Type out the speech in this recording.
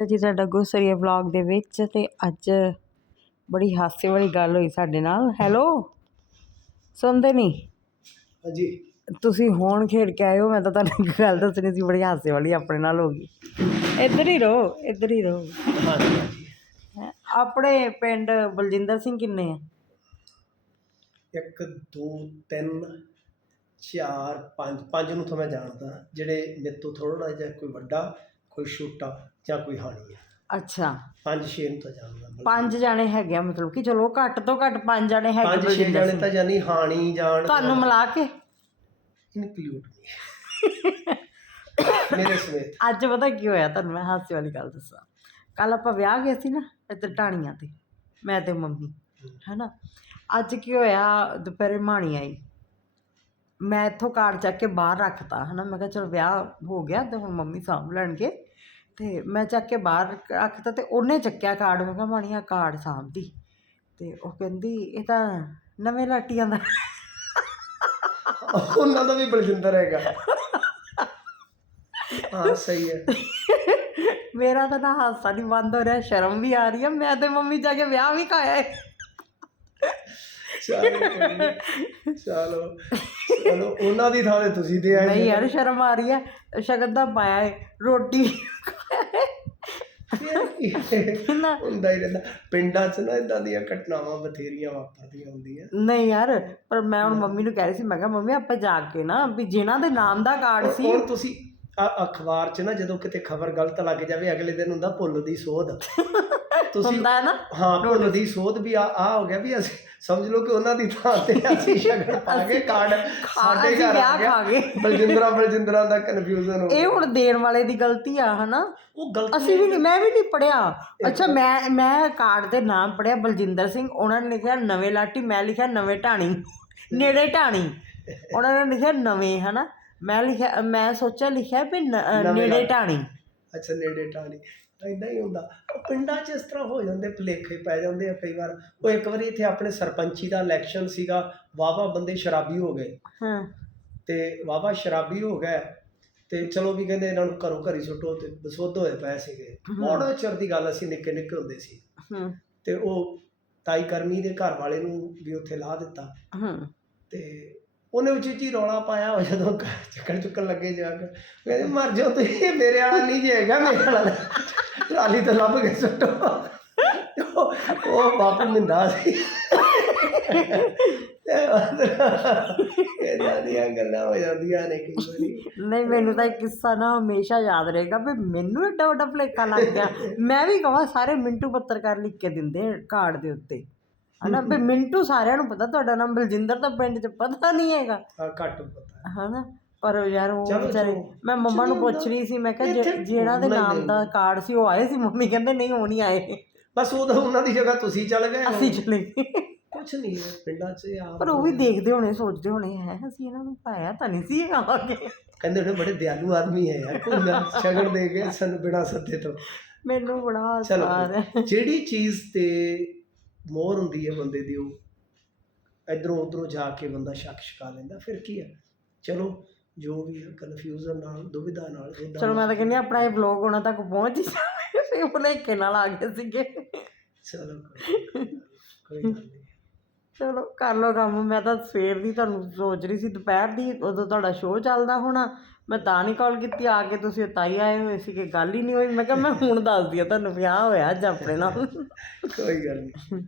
ਜੀ ਸਾਡਾ ਗੁਰਸਰੀਆ ਵਲੌਗ ਦੇ ਵਿੱਚ ਤੇ ਅੱਜ ਬੜੀ ਹਾਸੇ ਵਾਲੀ ਗੱਲ ਹੋਈ ਸਾਡੇ ਨਾਲ। ਹੈਲੋ ਸੁਣਦੇ ਨਹੀਂ? ਹਾਂਜੀ। ਤੁਸੀਂ ਹੁਣ ਖੇਡ ਕੇ ਆਏ ਹੋ ਮੈਂ ਤਾਂ ਤੁਹਾਨੂੰ ਇੱਕ ਗੱਲ ਦੱਸਣੀ ਸੀ ਬੜੀ ਹਾਸੇ ਵਾਲੀ ਆਪਣੇ ਨਾਲ ਹੋ ਗਈ। ਇੱਧਰ ਹੀ ਰਹੋ ਇੱਧਰ ਹੀ ਰਹੋ। ਆਪਣੇ ਪਿੰਡ ਬਲਜਿੰਦਰ ਸਿੰਘ ਕਿੰਨੇ ਆ? ਇੱਕ ਦੋ ਤਿੰਨ ਚਾਰ ਪੰਜ। ਪੰਜ ਨੂੰ ਤਾਂ ਮੈਂ ਜਾਣਦਾ ਜਿਹੜੇ ਮੇਰੇ ਤੋਂ ਥੋੜਾ ਜਿਹਾ ਕੋਈ ਵੱਡਾ ਕੋਈ ਛੋਟਾ ਜਾਂ ਕੋਈ ਹਾਣੀ ਹੈ ਅੱਛਾ। ਪੰਜ ਛੇ ਨੂੰ ਤਾਂ ਜਾਣਦਾ। ਪੰਜ ਜਾਣੇ ਹੈਗੇ ਆ ਮਤਲਬ ਕਿ ਚਲੋ ਘੱਟ ਤੋਂ ਘੱਟ ਪੰਜ ਜਾਣੇ ਹੈਗੇ ਪੰਜ ਛੇ ਬਲਜਿੰਦਰ ਜਾਣੇ ਸਿੰਘ ਤਾਂ ਜਾਨੀ ਹਾਣੀ ਜਾਣ ਤੁਹਾਨੂੰ ਮਿਲਾ ਕੇ? ਇਨਕਲੂਡ ਮੇਰੇ ਸਮੇਤ। ਅੱਜ ਪਤਾ ਕੀ ਹੋਇਆ ਤੁਹਾਨੂੰ ਮੈਂ ਹਾਸੇ ਵਾਲੀ ਗੱਲ ਦੱਸਾਂ। ਕੱਲ ਆਪਾਂ ਵਿਆਹ ਗਏ ਸੀ ਨਾ ਇੱਧਰ ਢਾਣੀਆਂ ਤੇ ਮੈਂ ਤੇ ਮੰਮੀ ਹੈਨਾ? ਅੱਜ ਕੀ ਹੋਇਆ ਦੁਪਹਿਰੇ ਮਾਣੀ ਆਈ। ਮੈਂ ਇੱਥੋਂ ਕਾਰਡ ਚੱਕ ਕੇ ਬਾਹਰ ਰੱਖਤਾ ਹਨਾ। ਮੈਂ ਕਿਹਾ ਚਲ ਵਿਆਹ ਹੋ ਗਿਆ ਤੇ ਹੁਣ ਮੰਮੀ ਸਾਂਭ ਲੈਣਗੇ। ਤੇ ਮੈਂ ਚੱਕ ਕੇ ਬਾਹਰ ਰੱਖਤਾ ਤੇ ਉਹਨੇ ਚੱਕਿਆ ਕਾਰਡ ਮੈਂ ਕਿਹਾ ਮਾਣੀਆ ਕਾਰਡ ਸਾਂਭਦੀ। ਤੇ ਉਹ ਕਹਿੰਦੀ ਇਹ ਤਾਂ ਨਵੇਂ ਲਾਟੀਆਂ ਦਾ। ਉਹਨਾਂ ਦਾ ਵੀ ਬਲਜਿੰਦਰ ਹੈਗਾ। ਹਾਂ ਸਹੀ ਹੈ। ਮੇਰਾ ਤਾਂ ਨਾ ਹਾਸਾ ਨਹੀਂ ਬੰਦ ਹੋ ਰਿਹਾ ਸ਼ਰਮ ਵੀ ਆ ਰਹੀ ਹੈ ਮੈਂ ਤੇ ਮੰਮੀ ਜਾ ਕੇ ਵਿਆਹ ਵੀ ਖਾਇਆ ਹੈ ਚਲੋ। ਚਲੋ ਉਹਨਾਂ ਦੀ ਥਾਂ ਤੇ ਤੁਸੀਂ ਤੇ ਆਏ ਨਹੀਂ ਯਾਰ ਸ਼ਰਮ ਆ ਰਹੀ ਹੈ। ਸ਼ਗਨ ਦਾ ਪਾਇਆ ਹੈ ਰੋਟੀ ਹੁੰਦਾ ਹੀ ਰਹਿੰਦਾ। ਪਿੰਡਾਂ 'ਚ ਨਾ ਇਦਾਂ ਦੀਆਂ ਘਟਨਾਵਾਂ ਬਥੇਰੀਆਂ ਵਾਪਰਦੀਆਂ ਹੁੰਦੀਆਂ। ਨਹੀਂ ਯਾਰ ਪਰ ਮੈਂ ਹੁਣ ਮੰਮੀ ਨੂੰ ਕਹਿ ਰਹੀ ਸੀ ਮੈਂ ਕਿਹਾ ਮੰਮੀ ਆਪਾਂ ਜਾ ਕੇ ਨਾ ਵੀ ਜਿਨ੍ਹਾਂ ਦੇ ਨਾਮ ਦਾ ਕਾਰਡ ਸੀ ਹੁਣ ਤੁਸੀਂ ਅਖਬਾਰ 'ਚ ਨਾ ਜਦੋਂ ਕਿਤੇ ਖਬਰ ਗਲਤ ਲੱਗ ਜਾਵੇ ਅਗਲੇ ਦਿਨ ਹੁੰਦਾ ਭੁੱਲ ਦੀ ਸੋਧ। ਹੁੰਦਾ ਹੈ ਨਾ? ਹਾਂ ਭੁੱਲ ਦੀ ਸੋਧ ਵੀ ਆ ਆ ਹੋ ਗਿਆ ਵੀ ਅਸੀਂ ਸਮਝ ਲਓ ਕਿ ਉਹਨਾਂ ਦੀ ਥਾਂ ਤੇ ਅਸੀਂ ਸ਼ਗਨ ਪਾ ਕੇ ਕਾਰਡ ਸਾਡੇ ਘਰ ਆ ਗਿਆ। ਬਲਜਿੰਦਰਾ ਬਲਜਿੰਦਰਾ ਦਾ ਕਨਫਿਊਜ਼ਨ ਹੋ ਇਹ ਹੁਣ ਦੇਣ ਵਾਲੇ ਦੀ ਗਲਤੀ ਆ ਹਨਾ? ਉਹ ਗਲਤ ਅਸੀਂ ਵੀ ਨਹੀਂ ਮੈਂ ਵੀ ਨਹੀਂ ਪੜਿਆ ਅੱਛਾ ਮੈਂ ਮੈਂ ਕਾਰਡ ਦੇ ਨਾਮ ਪੜਿਆ ਬਲਜਿੰਦਰ ਸਿੰਘ। ਉਹਨਾਂ ਨੇ ਲਿਖਿਆ ਨਵੇਂ ਲਾਟੀ ਮੈਂ ਲਿਖਿਆ ਨਵੇਂ ਢਾਣੀ। ਨੇੜੇ ਢਾਣੀ। ਉਹਨਾਂ ਨੇ ਲਿਖਿਆ ਨਵੇਂ ਹਨਾ? ਮੈਂ ਲਿਖਿਆ ਮੈਂ ਸੋਚਿਆ ਲਿਖਿਆ ਵੀ ਨੇੜੇ। ਢਾਣੀ। ਅੱਛਾ ਨੇੜੇ ਟਾਣੀ ਇਦਾਂ ਹੀ ਹੁੰਦਾ। ਉਹ ਪਿੰਡਾਂ 'ਚ ਇਸ ਤਰ੍ਹਾਂ ਹੋ ਜਾਂਦੇ ਭੁਲੇਖੇ ਪੈ ਜਾਂਦੇ ਆ ਕਈ ਵਾਰ। ਉਹ ਇੱਕ ਵਾਰੀ ਇੱਥੇ ਆਪਣੇ ਸਰਪੰਚੀ ਦਾ ਇਲੈਕਸ਼ਨ ਸੀਗਾ ਵਾਵਾ ਬੰਦੇ ਸ਼ਰਾਬੀ ਹੋ ਗਏ। ਹਾਂ। ਤੇ ਵਾਵਾ ਸ਼ਰਾਬੀ ਹੋ ਗਏ ਤੇ ਚਲੋ ਵੀ ਕਹਿੰਦੇ ਇਹਨਾਂ ਨੂੰ ਘਰੋਂ ਘਰੀ ਸੁੱਟੋ ਤੇ ਬਸੁੱਧ ਹੋਏ ਪਏ ਸੀਗੇ। ਬੜਾ ਚਿਰ ਦੀ ਗੱਲ ਅਸੀਂ ਨਿੱਕੇ ਨਿੱਕੇ ਹੁੰਦੇ ਸੀ। ਹੂੰ। ਤੇ ਉਹ ਤਾਈ ਕਰਮੀ ਦੇ ਘਰ ਵਾਲੇ ਨੂੰ ਵੀ ਉੱਥੇ ਲਾ ਦਿੱਤਾ। ਹੂੰ। ਤੇ ਉਹਨੇ ਉੱਚੀ ਉੱਚੀ ਰੌਲਾ ਪਾਇਆ ਉਹ ਜਦੋਂ ਚੱਕਣ ਚੁੱਕਣ ਲੱਗੇ ਜਾ ਕੇ। ਕਹਿੰਦੇ, ਮਰ ਜਾਓ ਤੁਸੀਂ ਮੇਰੇ ਵਾਲਾ ਨਹੀਂ ਜੇ ਮੇਰੇ ਵਾਲਾ ਟਰਾਲੀ ਤੇ ਲੱਭ ਕੇ ਸੁੱਟੋ। ਉਹ ਉਹ ਮਿੰਦਾ ਸੀ। ਇਹਨਾਂ ਦੀਆਂ ਗੱਲਾਂ ਹੋ ਜਾਂਦੀਆਂ ਨੇ ਕਈ ਨਹੀਂ, ਮੈਨੂੰ ਤਾਂ ਇਹ ਕਿੱਸਾ ਨਾ ਹਮੇਸ਼ਾ ਯਾਦ ਰਹੇਗਾ ਵੀ ਮੈਨੂੰ ਏਡਾ ਵੱਡਾ ਭੁਲੇਖਾ ਲੱਗ ਗਿਆ। ਮੈਂ ਵੀ ਕਹਾਂ ਸਾਰੇ ਮਿੰਟੂ ਪੱਤਰਕਾਰ ਲਿਖ ਕੇ ਦਿੰਦੇ ਕਾਰਡ ਦੇ ਉੱਤੇ। ਹਨਾ ਵੀ ਮਿੰਟੂ ਸਾਰਿਆਂ ਨੂੰ ਪਤਾ ਤੁਹਾਡਾ ਨਾਮ ਬਲਜਿੰਦਰ ਤਾਂ ਪਿੰਡ 'ਚ ਪਤਾ ਨਹੀਂ ਹੈਗਾ। ਆ ਘੱਟ ਪਤਾ। ਹਨਾ ਪਰ ਯਾਰ ਉਹ ਚਲੋ, ਵਿਚਾਰੇ। ਮੈਂ ਮੰਮਾ ਨੂੰ ਪੁੱਛ ਰਹੀ ਸੀ ਮੈਂ ਕਿਹਾ ਇੱਥੇ ਜੇ- ਜਿਹੜਾ ਦੇ ਨਹੀਂ, ਨਾਮ ਨਹੀਂ, ਦਾ ਕਾਰਡ ਸੀ ਉਹ ਆਏ ਸੀ ਮੰਮੀ ਕਹਿੰਦੇ ਨਹੀਂ ਉਹ ਨਹੀਂ ਆਏ। ਬਸ ਉਦੋਂ ਉਹਨਾਂ ਦੀ ਜਗ੍ਹਾ ਤੁਸੀਂ ਚੱਲ ਗਏ ਅਸੀਂ ਚਲੇ। ਗਏ ਕੁਛ ਨਹੀਂ ਹੈ ਪਿੰਡਾਂ 'ਚ ਆ ਪਰ ਉਹ ਵੀ ਦੇਖਦੇ ਹੋਣੇ ਸੋਚਦੇ ਹੋਣੇ ਹੈ ਅਸੀਂ ਇਹਨਾਂ ਨੂੰ ਪਾਇਆ ਤਾਂ ਨਹੀਂ ਸੀ ਆਵਾਂਗੇ। ਕਹਿੰਦੇ ਉਹਨੇ ਬੜੇ ਦਿਆਲੂ ਆਦਮੀ ਹੈ ਯਾਰ ਕੋਈ ਸ਼ਗਨ ਦੇ ਕੇ ਸਾਨੂੰ ਬਿਨਾਂ ਸੱਦੇ ਤੋਂ। ਮੈਨੂੰ ਬੜਾ ਚਲੋ ਆਸਾਨ ਹੈ। ਜਿਹੜੀ ਚੀਜ਼ ਤੇ ਮੋਹਰ ਹੁੰਦੀ ਹੈ ਬੰਦੇ ਦੀ ਉਹ। ਇਧਰੋਂ ਉਧਰੋਂ ਜਾ ਕੇ ਬੰਦਾ ਸ਼ੱਕ ਛਕਾ ਲੈਂਦਾ ਫਿਰ ਕੀ ਹੈ ਚਲੋ ਜੋ ਵੀ ਹੈ ਕਨਫਿਊਜ਼ਨ ਨਾਲ ਦੁਵਿਧਾ ਨਾਲ ਜਿੱਦਾਂ ਚਲੋ ਮੈਂ ਤਾਂ ਕਹਿੰਦੀ ਹਾਂ, ਆਪਣਾ ਇਹ ਵਲੌਗ ਉਹਨਾਂ ਤੱਕ ਪਹੁੰਚ ਹੀ ਜਾਵੇ। ਤੇ ਭੁਲੇਖੇ ਨਾਲ ਆ ਗਏ ਸੀਗੇ। ਚਲੋ ਕੋਈ ਕੋਈ ਗੱਲ ਨਹੀਂ। ਚਲੋ ਕਰ ਲਓ ਕੰਮ। ਮੈਂ ਤਾਂ ਸਵੇਰ ਦੀ ਤੁਹਾਨੂੰ ਸੋਚ ਰਹੀ ਸੀ ਦੁਪਹਿਰ ਦੀ ਉਦੋਂ ਤੁਹਾਡਾ ਸ਼ੋਅ ਚੱਲਦਾ ਹੋਣਾ। ਮੈਂ ਤਾਂ ਨਹੀਂ ਕਾਲ ਕੀਤੀ, ਆ ਕੇ ਤੁਸੀਂ ਤਾਈ ਆਏ ਹੋਏ ਸੀ ਕਿ ਗੱਲ ਹੀ ਨਹੀਂ ਹੋਈ। ਮੈਂ ਕਿਹਾ ਮੈਂ ਹੁਣ ਦੱਸਦੀ ਆ ਤੁਹਾਨੂੰ ਵਿਆਹ ਹੋਇਆ ਅੱਜ ਆਪਣੇ ਨਾਲ। ਕੋਈ ਗੱਲ ਨਹੀਂ